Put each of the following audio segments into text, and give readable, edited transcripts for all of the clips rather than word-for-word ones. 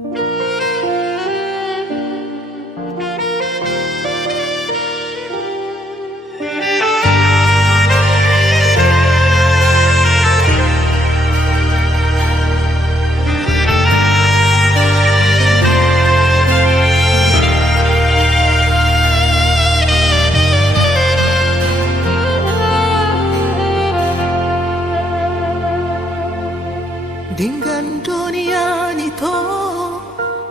Dengan dunia itu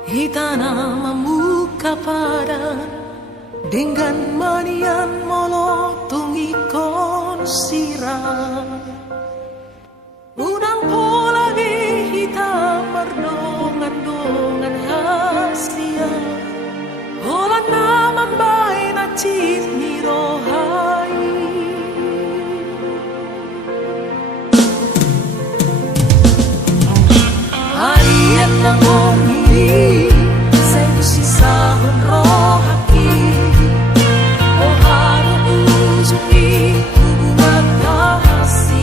kita memuka pada dengan manian molotungi konsira udang pola di kita merdongan-dongan hasia hola naman bay na cit ni rohai harian ng ongiri sa sisahon rohaki o haro usuki hubungan rahasia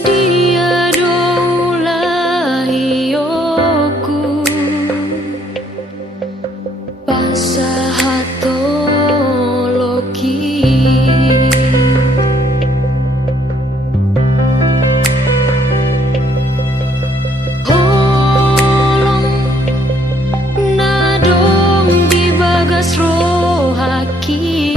dia doulah iyoku pasahato loki holong nadong di bagas rohaki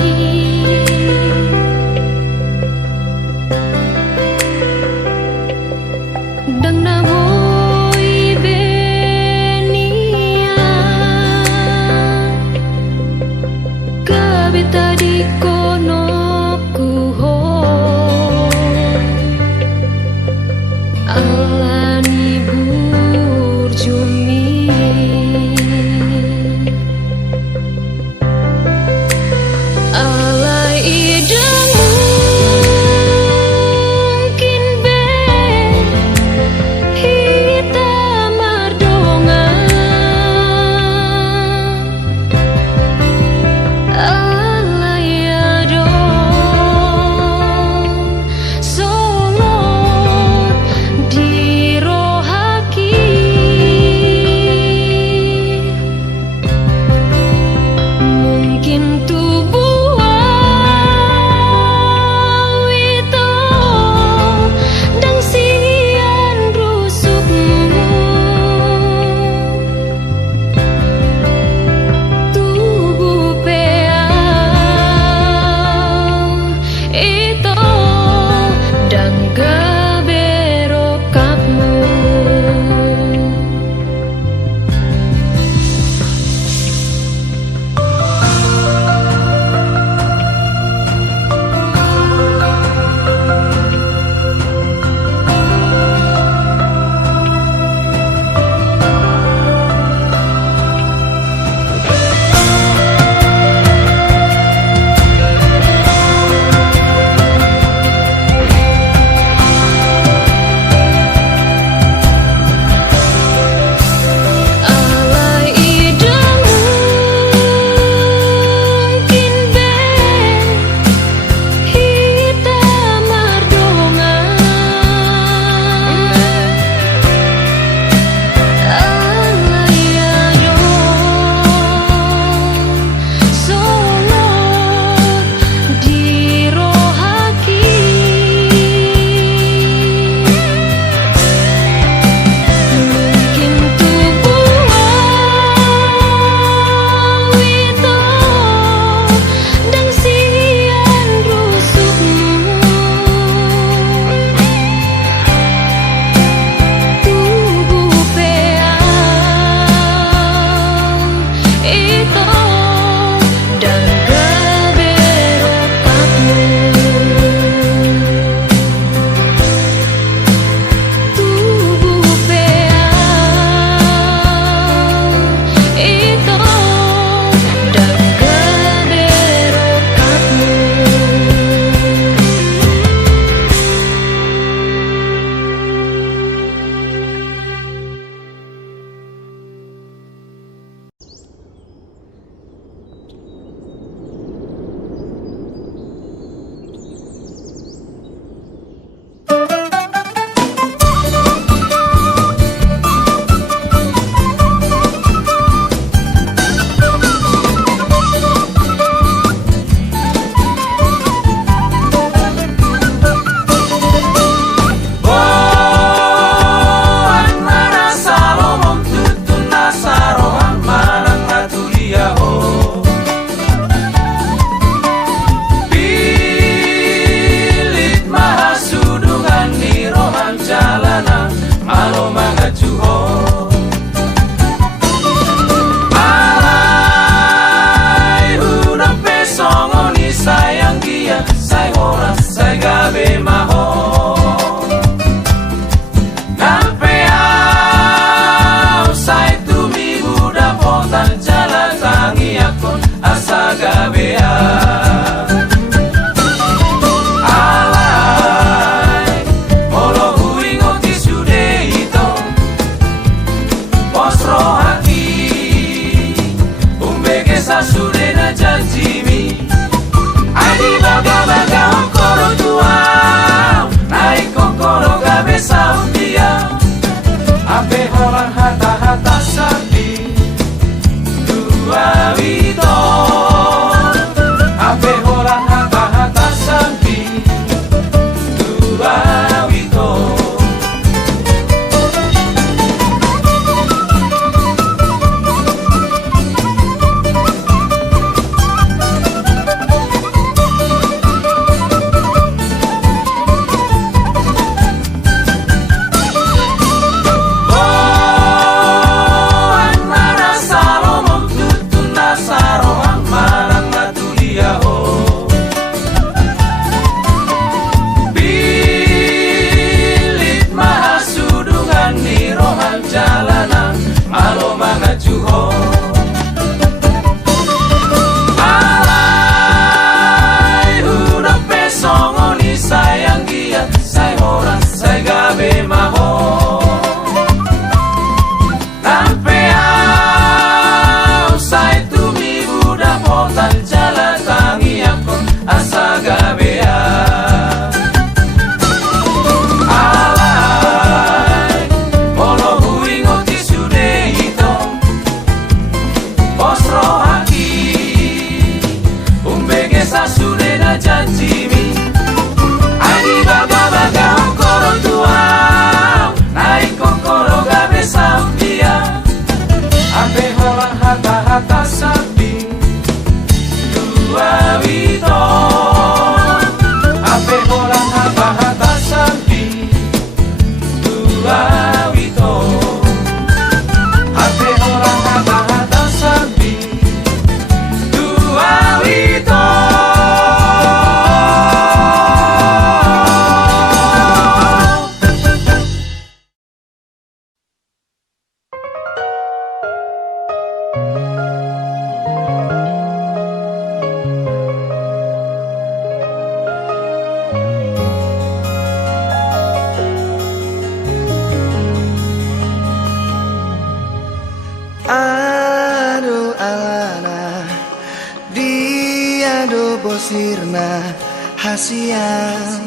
bosirna hasian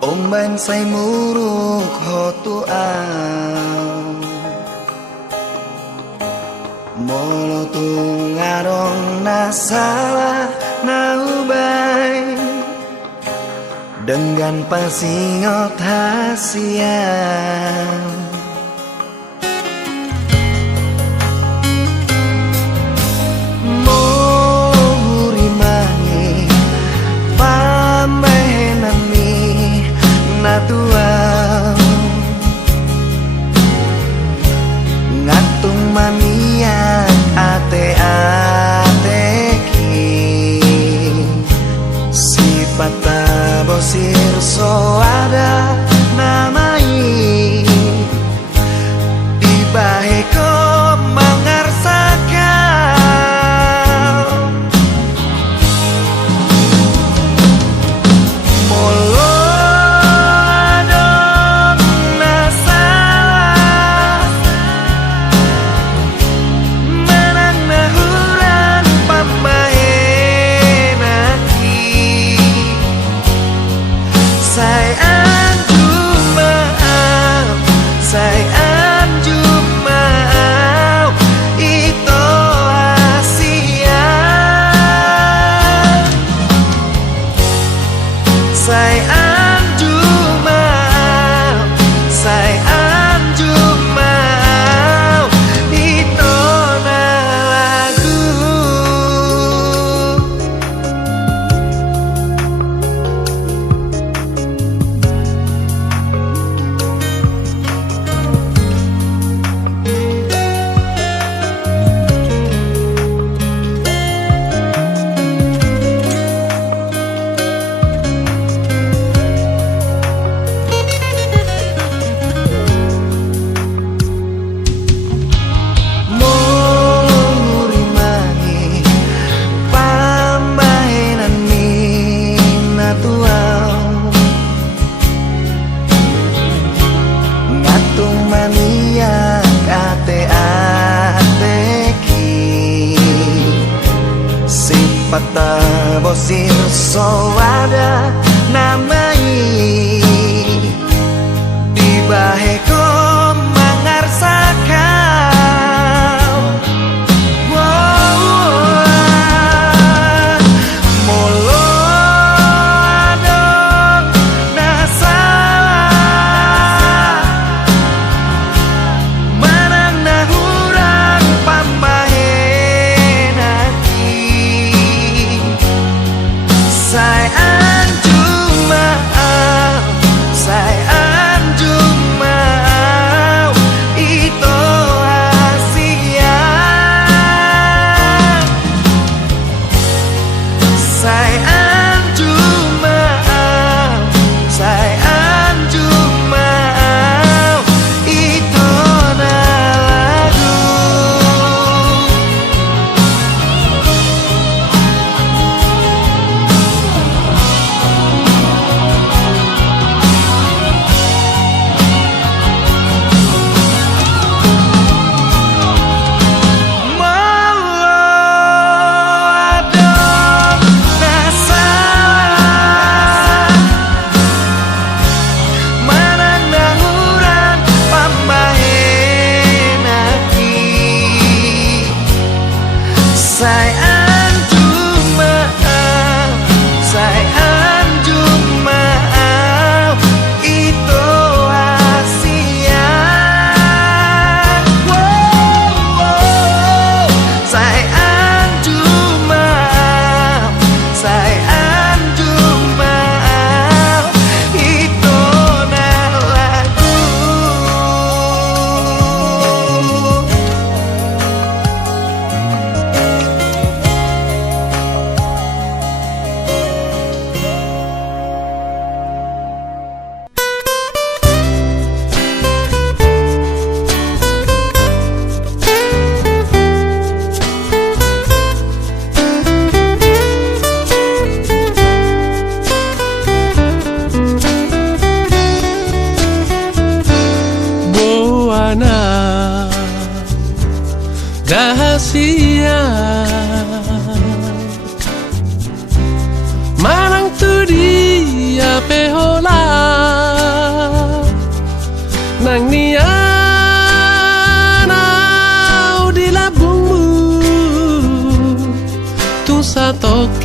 Omban say muruk hotuan Molo tungarong nasalah naubay Dengan pasingot hasian Mohuri mangi pambahenami natuang Ngatung maniak ate-ateki Sipata bosir so ada namai Dibahe ko mangarsakan Molo adong nasalah Menang nahuran pambahenaki Say anjum maaf, say anjum maaf Ito hasian Say anjum maaf, say anjum maaf Ito na lagu Mohuri mangi pambahenan minatuang Ngatung maniak ate-ateki Sipata bosir so ada namai Dibahe ko mangarsakan Molo adong nasalah Manang nahurang pambahenaki Say anjum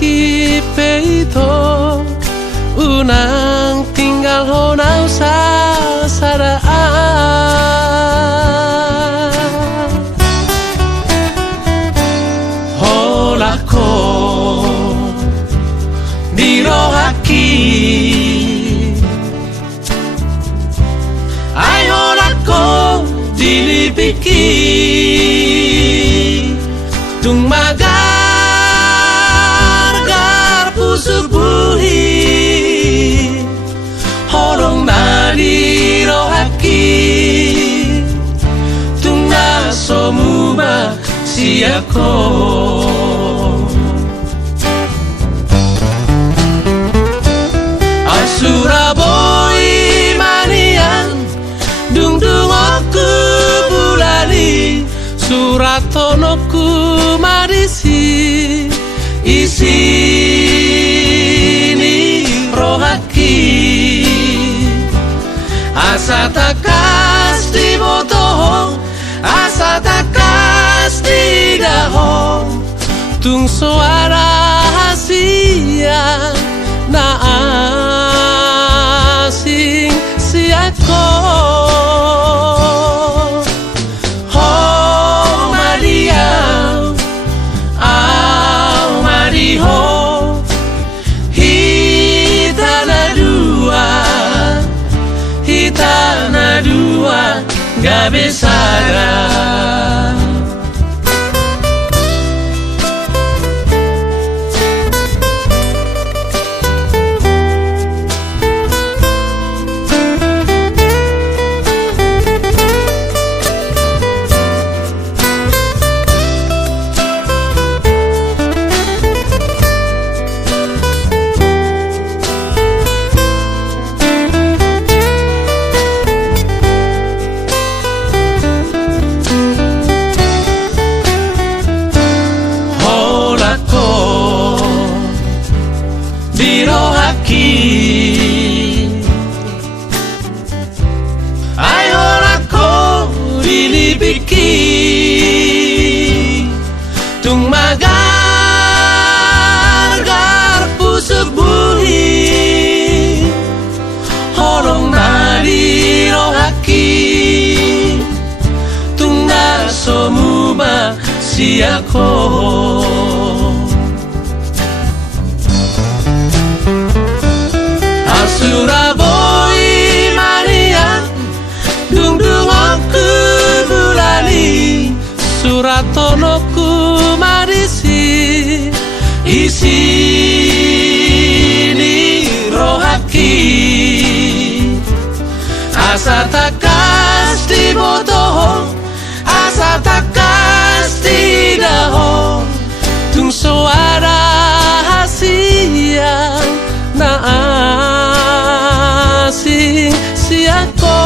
ki peito unang tinggal honau sasaraan holako dirohaki ai holako dilipiki tung magar gar pusuk buhi horong nadi rohaki tung nasomuba siako Suraboi manian dung dung aku bulali suratonoku marisi isi ni rohaki asa takas di botoh asa takas di daho tung suara hasia na asing siako ho Maria au Mariho hitana dua gak besara tung magar gar pusuk buhi horong nadi rohaki tung nasomuba siako Suraboi manian dung dung aku bulali suratonoku marisi isi ni rohaki asa takas di botoh asa takas di daho tung suara hasia na asing siako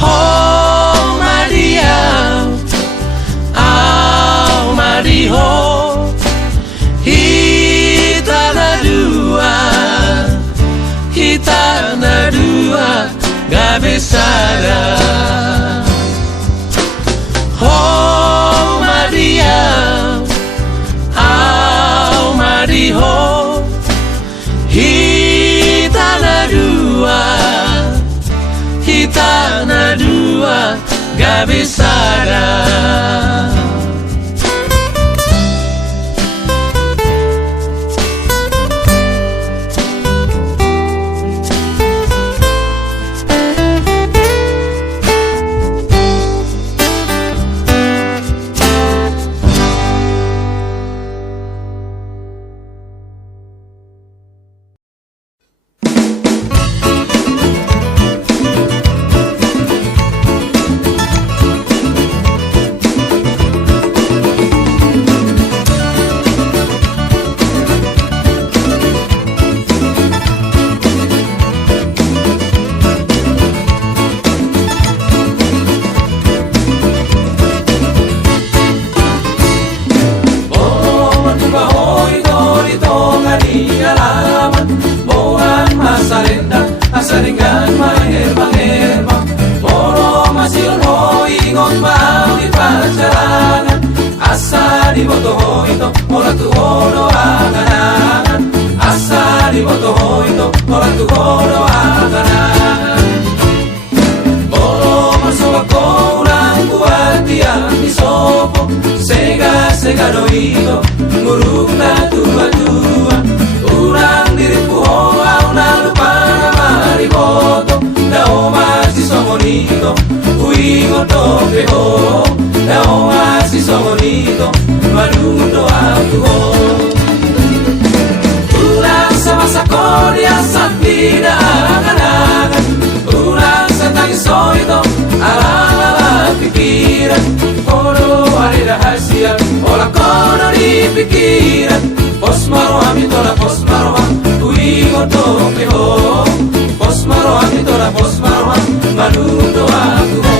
ho Maria au Mariho hitana dua gak besara ho Maria au Mariho hitana dua gak besara di botoh itu muruk na tua-tua urang diriku hoa na lupa na mariboto na oma si somonito uingo tope ho na oma si somonito malundo aku ho urang sama sakodia santida angan-angan urang sa tangiso ito ala-ala pikiran kono ada rahasia olah kono di pikiran pos maroham itola pos maroham uingo tope ho pos maroham itola pos maroham malundo aku ho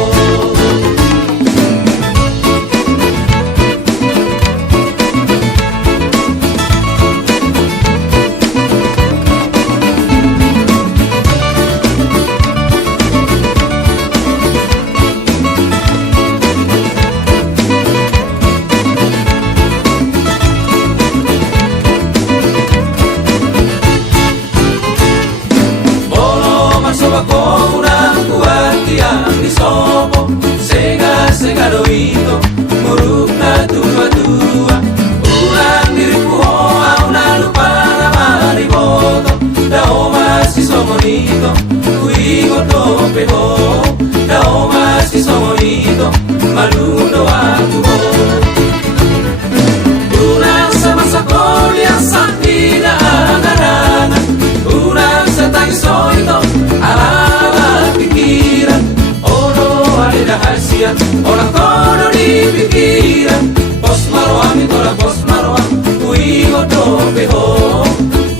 sopo sega doito muruk na tua-tua ulang diriku hoa una lupa na mariboto da oma si somonito uigo tope ho da oma si somonito malundo aku ho ulang sama sakolia santida angan-angan ulang sa tangiso ito ala-ala pikiran rahasia orang kono di pikiran pos maroham itola pos maroham uingo tope ho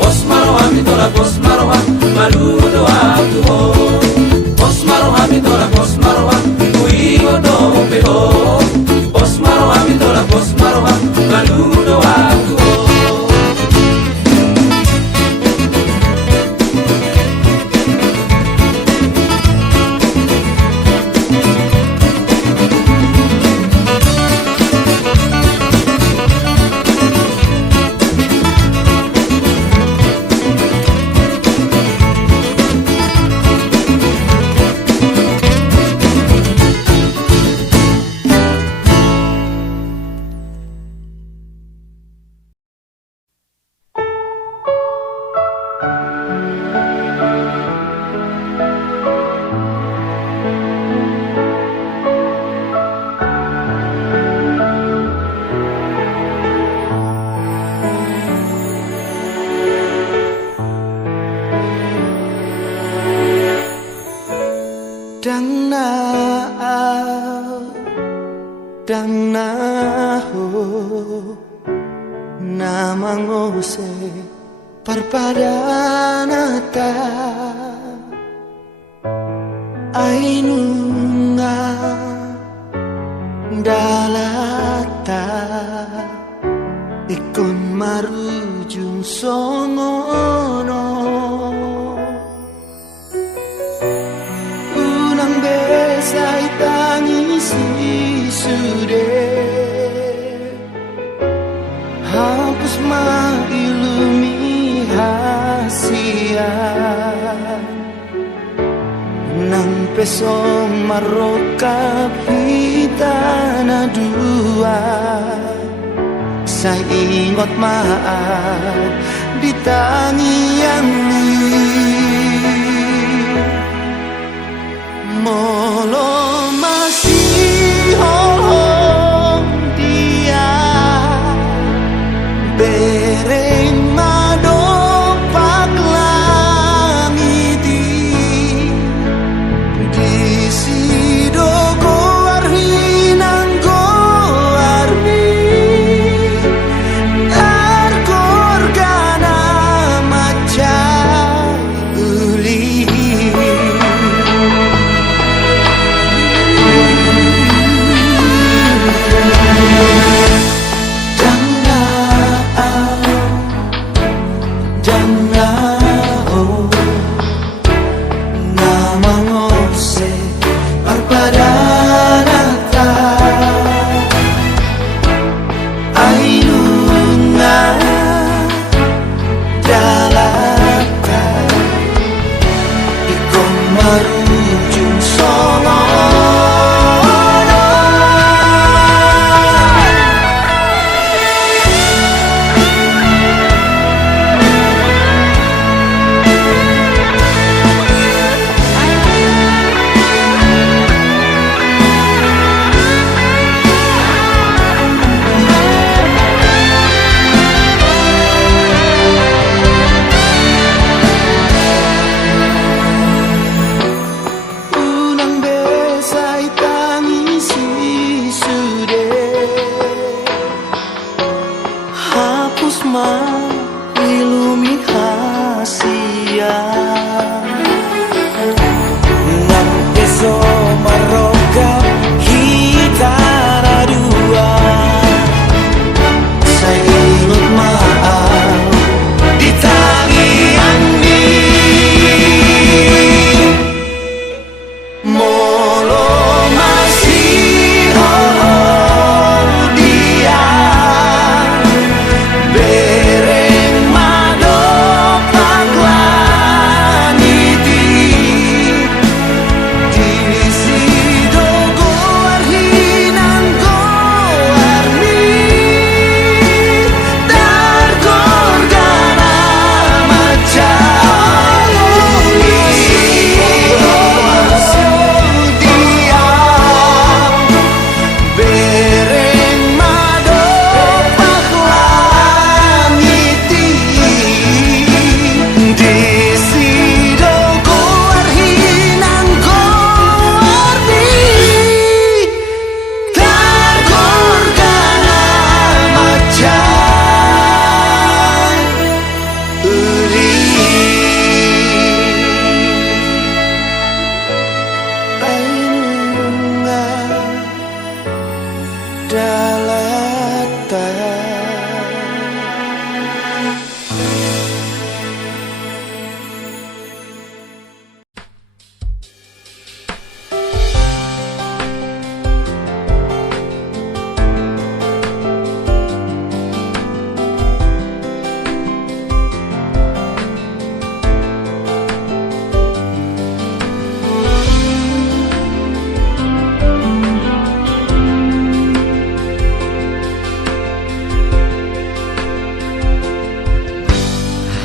pos maroham itola pos maroham malundo aku ho pos maroham itola pos maroham uingo tope ho pos maroham itola pos maroham malundo aku ho Dang na ho namangose parpadanata ainunga dalata ikon marujung songono unang besay tangisi sude hapus mailumi hasian nang peso marokap hitana dua sa ingot maat ditangi yang molo masih holong dia bereng madopak langiti di sidogo arhinang goarni argorgana maca uli rahasia Nang peso maroka hitara dua Saya ingat maaf di tangian ini Molo masih dia Bereng mado paglani di sido goar hinang goar mi dar gorgana macam dia Bereng mado paglani di sido goar hinang goar mi dar gorgana macam Ainunga dalata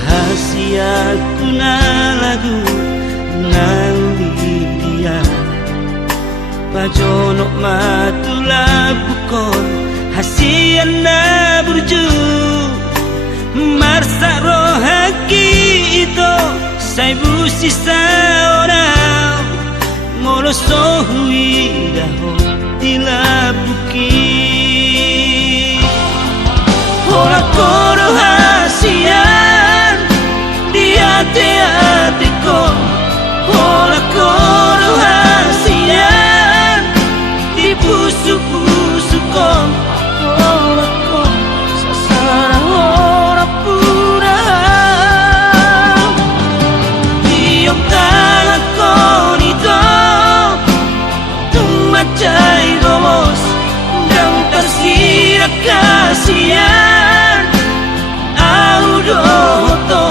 Hasiaku na lagu nang dia Pajono matula bukon hasian na burju Marsa rohaki ito say busi sa orang Molo sohui daho dilabuki Hola koro hasian di hati-hatiku Hola koro hasian di pusu-pusuku Hola ko sasara ora pura Tiok tangan ko nito Tumacay gomos dan tersirat kasihan Audoto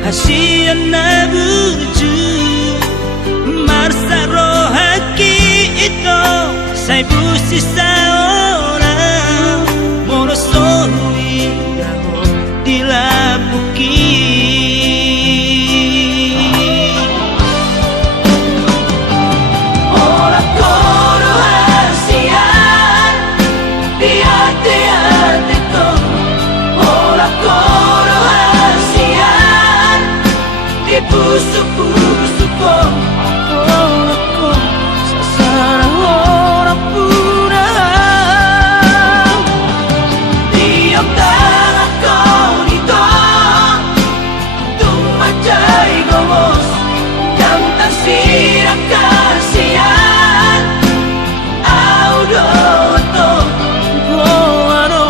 Hasian na burju Marsa rohaki ito say busi sa orang Moro sohui daho dilabuki Ora koro hasian di hati-hatiku Ora koro hasian di pusu-pusuku Hola ko sasara ora pura Tiok tangan ko nito Tumacay gomos yang tersirat kasihan Audoto Guano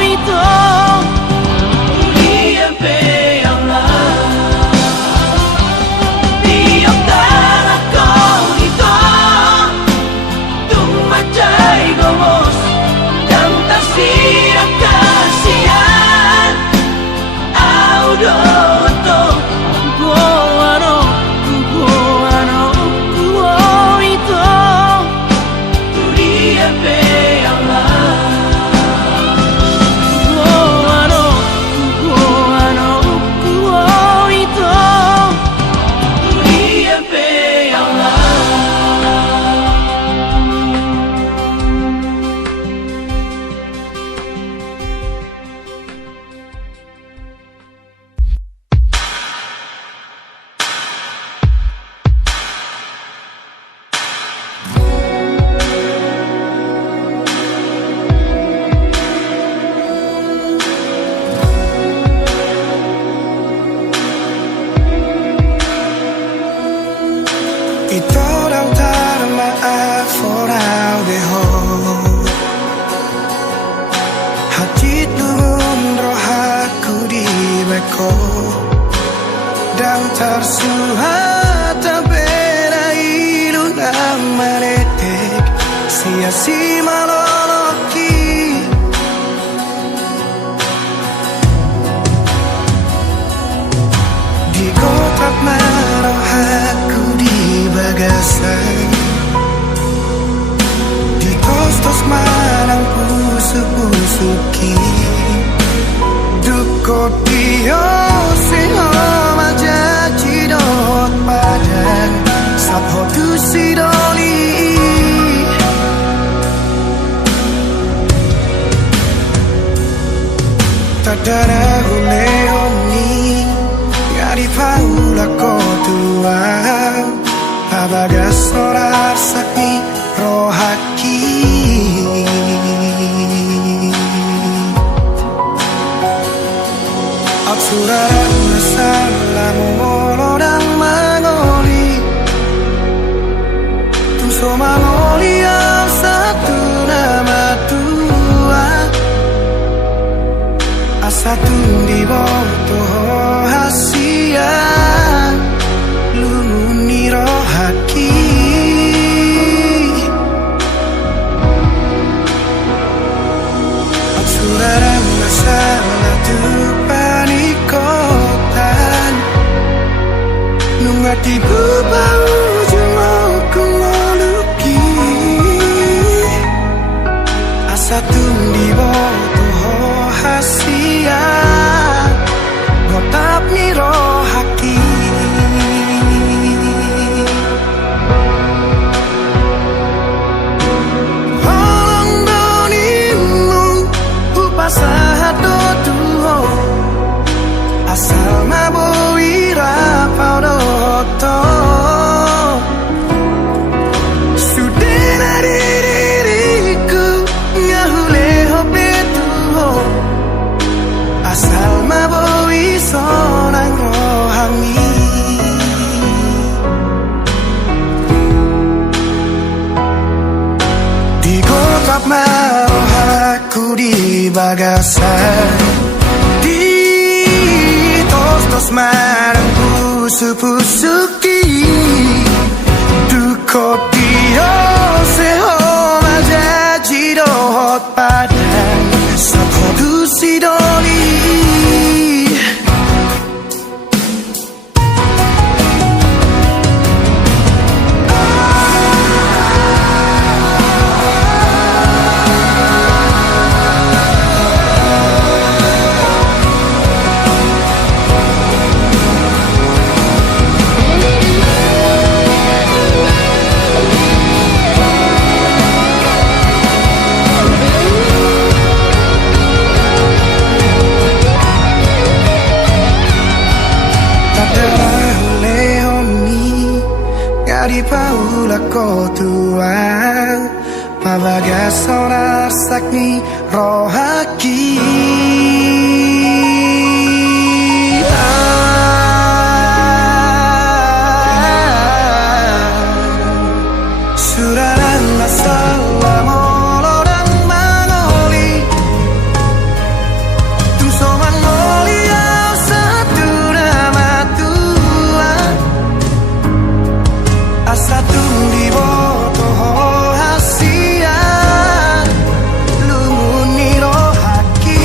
ito Tadara hule honi Ngari paula kotua Abaga sorar sakni rohaki Absuraran masalah molodang mangoli Tuso mangoli yang satu nama tua Asatu di bawah hasia Lumuni rohaki Absuraran masalah tu panikotan Nungati bebau jumau kumoluki Asatu di bawah hasia Ngotap ni rohaki Holong donimu Upasahat do tuho Asal maboi rapau do hoto Sudena diriku Ngahule hope tuho Asal maboi sonang rohani Digotap marohaku di bagasan Di tos-tos marang pusu-pusuki Dukoti seho majaji dohot padang Sakodu sidoli Di paula kotua Pabaga sonar sakni rohaki Suraran masalah molodang mangoli Tuso mangoli yang satu nama tua Asatu di bawah hasia Lumuni rohaki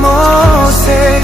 amose